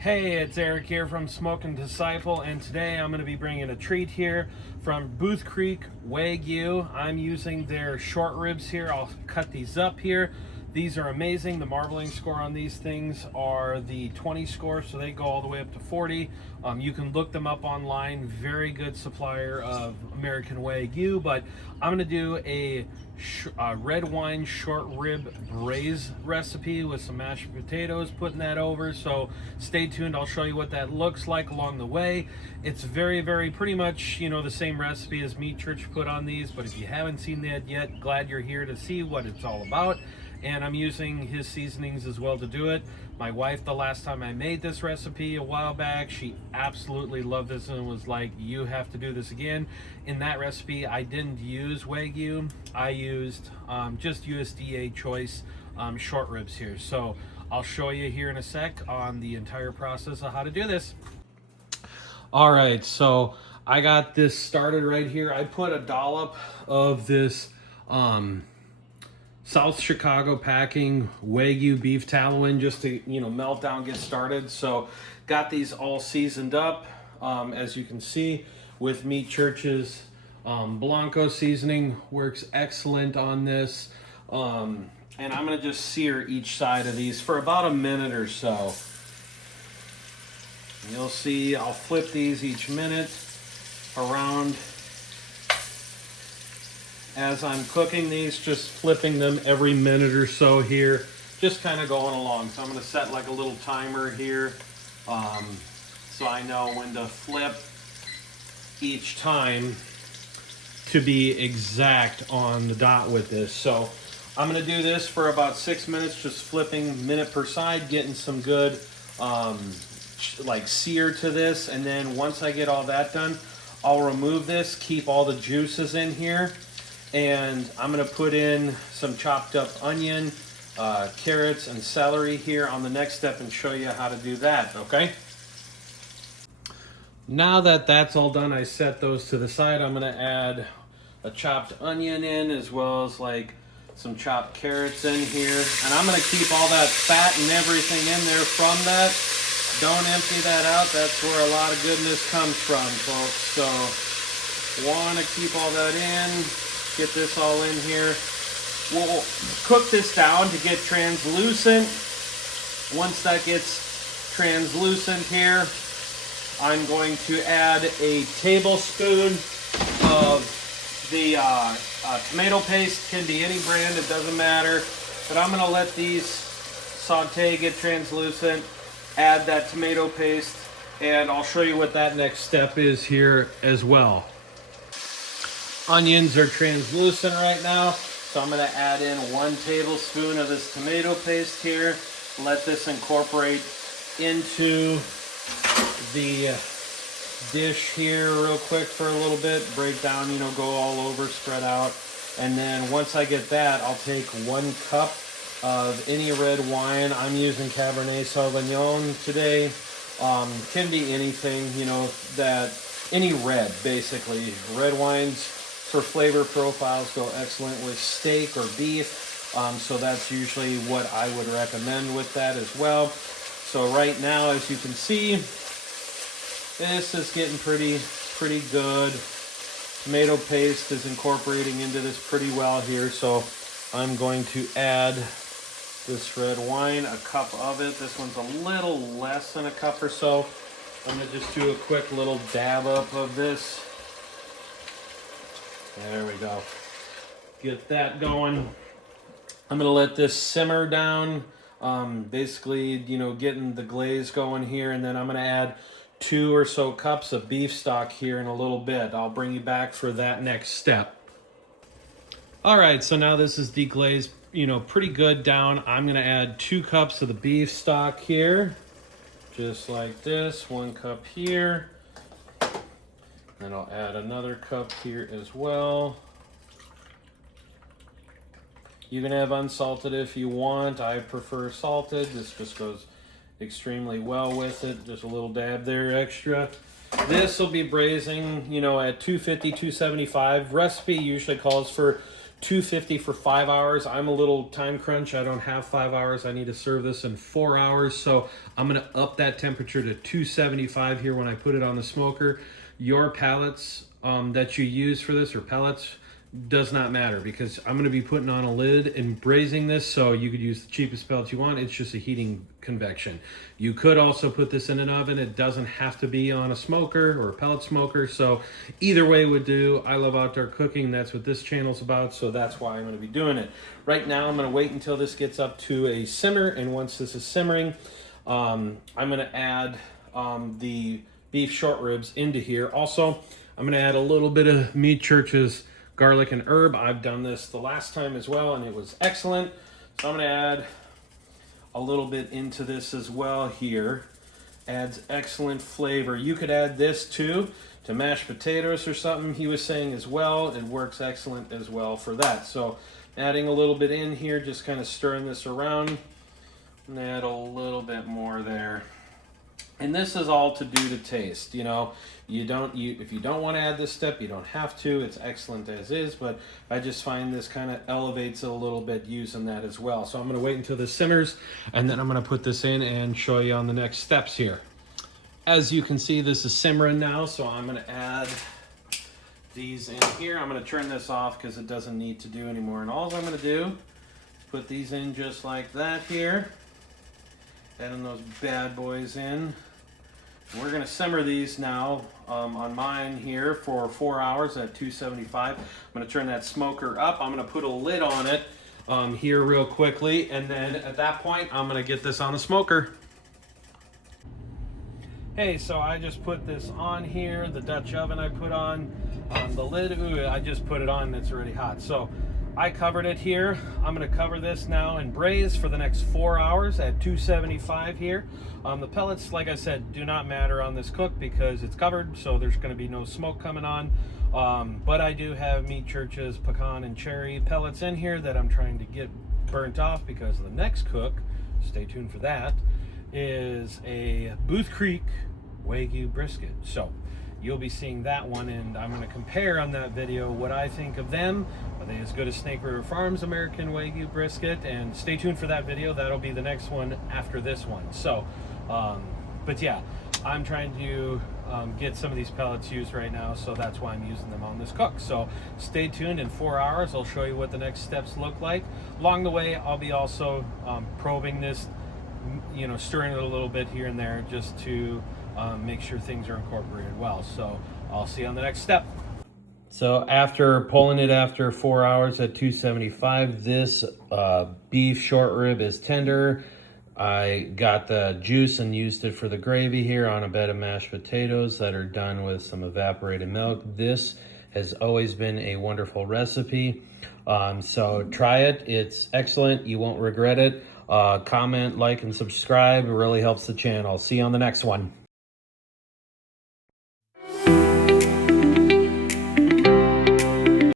Hey, it's Eric here from Smoking Disciple, and today I'm going to be bringing a treat here from Booth Creek Wagyu. I'm using their short ribs here. I'll cut these up here. These are amazing. The marbling score on these things are the 20 score, so they go all the way up to 40. You can look them up online. Very good supplier of American Wagyu, but I'm going to do a red wine short rib braised recipe with some mashed potatoes, putting that over. So stay tuned. I'll show you what that looks like along the way. It's very pretty much, the same recipe as Meat Church put on these, but if you haven't seen that yet, glad you're here to see what it's all about. And I'm using his seasonings as well to do it. My wife, the last time I made this recipe a while back, she absolutely loved this and was like, you have to do this again. In that recipe, I didn't use Wagyu. I used just USDA choice short ribs here. So I'll show you here in a sec on the entire process of how to do this. All right, so I got this started right here. I put a dollop of this South Chicago Packing Wagyu beef tallow in just to melt down, get started. So got these all seasoned up, as you can see, with Meat Church's Blanco seasoning. Works excellent on this. And I'm gonna just sear each side of these for about a minute or so. You'll see I'll flip these each minute around. As I'm cooking these, just flipping them every minute or so here, just kind of going along. So I'm going to set like a little timer here, so I know when to flip each time to be exact on the dot with this. So I'm going to do this for about 6 minutes, just flipping minute per side, getting some good like sear to this. And then once I get all that done, I'll remove this, keep all the juices in here. And I'm going to put in some chopped up onion, carrots, and celery here on the next step and show you how to do that, okay? Now that that's all done, I set those to the side. I'm going to add a chopped onion in as well as like some chopped carrots in here. And I'm going to keep all that fat and everything in there from that. Don't empty that out. That's where a lot of goodness comes from, folks. So want to keep all that in. Get this all in here. We'll cook this down to get translucent. Once that gets translucent here, I'm going to add a tablespoon of the tomato paste. Can be any brand, it doesn't matter. But I'm going to let these saute, get translucent, add that tomato paste, and I'll show you what that next step is here as well. Onions are translucent right now, so I'm going to add in 1 tablespoon of this tomato paste here. Let this incorporate into the dish here real quick for a little bit. Break down, go all over, spread out. And then once I get that, I'll take 1 cup of any red wine. I'm using Cabernet Sauvignon today. Can be anything, any red, basically. Red wines for flavor profiles go excellent with steak or beef, so that's usually what I would recommend with that as well. So right now, as you can see, this is getting pretty good. Tomato paste is incorporating into this pretty well here, so I'm going to add this red wine, a cup of it. This one's a little less than a cup or so. I'm going to just do a quick little dab up of this. There we go. Get that going. I'm going to let this simmer down. Basically, getting the glaze going here. And then I'm going to add 2 or so cups of beef stock here in a little bit. I'll bring you back for that next step. All right, so now this is deglazed, pretty good down. I'm going to add 2 cups of the beef stock here. Just like this. 1 cup here. And I'll add another cup here as well. You can have unsalted if you want. I prefer salted. This just goes extremely well with it. Just a little dab there extra. This will be braising, at 250, 275. Recipe usually calls for 250 for 5 hours. I'm a little time crunch. I don't have 5 hours. I need to serve this in 4 hours. So I'm gonna up that temperature to 275 here when I put it on the smoker. Your pellets that you use for this, or pellets, does not matter, because I'm going to be putting on a lid and braising this, so you could use the cheapest pellets you want. It's just a heating convection. You could also put this in an oven. It doesn't have to be on a smoker or a pellet smoker, so either way would do. I love outdoor cooking. That's what this channel's about, so that's why I'm going to be doing it. Right now, I'm going to wait until this gets up to a simmer, and once this is simmering, I'm going to add the beef short ribs into here. Also, I'm going to add a little bit of Meat Church's garlic and herb. I've done this the last time as well, and it was excellent. So I'm going to add a little bit into this as well here. Adds excellent flavor. You could add this too to mashed potatoes or something, he was saying as well. It works excellent as well for that. So adding a little bit in here, just kind of stirring this around, and add a little bit more there. And this is all to do to taste. You know, if you don't want to add this step, you don't have to. It's excellent as is, but I just find this kind of elevates it a little bit using that as well. So I'm going to wait until this simmers, and then I'm going to put this in and show you on the next steps here. As you can see, this is simmering now, so I'm going to add these in here. I'm going to turn this off because it doesn't need to do anymore. And all I'm going to do is put these in just like that here. Adding those bad boys in. We're going to simmer these now on mine here for 4 hours at 275. I'm going to turn that smoker up. I'm going to put a lid on it here real quickly, and then at that point I'm going to get this on the smoker. Hey, so I just put this on here, the Dutch oven I put on the lid. Ooh, I just put it on, it's already hot. So I covered it here. I'm going to cover this now and braise for the next 4 hours at 275 here. The pellets, like I said, do not matter on this cook because it's covered, so there's going to be no smoke coming on. But I do have Meat Church's pecan and cherry pellets in here that I'm trying to get burnt off, because the next cook, stay tuned for that, is a Booth Creek Wagyu brisket. So you'll be seeing that one, and I'm going to compare on that video what I think of them. Are they as good as Snake River Farms American Wagyu brisket? And stay tuned for that video. That'll be the next one after this one. So, but yeah, I'm trying to get some of these pellets used right now, so that's why I'm using them on this cook. So stay tuned. In 4 hours, I'll show you what the next steps look like. Along the way, I'll be also probing this, you know, stirring it a little bit here and there, just to make sure things are incorporated well. So I'll see you on the next step. So after pulling it after 4 hours at 275, this beef short rib is tender. I got the juice and used it for the gravy here on a bed of mashed potatoes that are done with some evaporated milk. This has always been a wonderful recipe. So try it. It's excellent. You won't regret it. Comment, like, and subscribe. It really helps the channel. See you on the next one.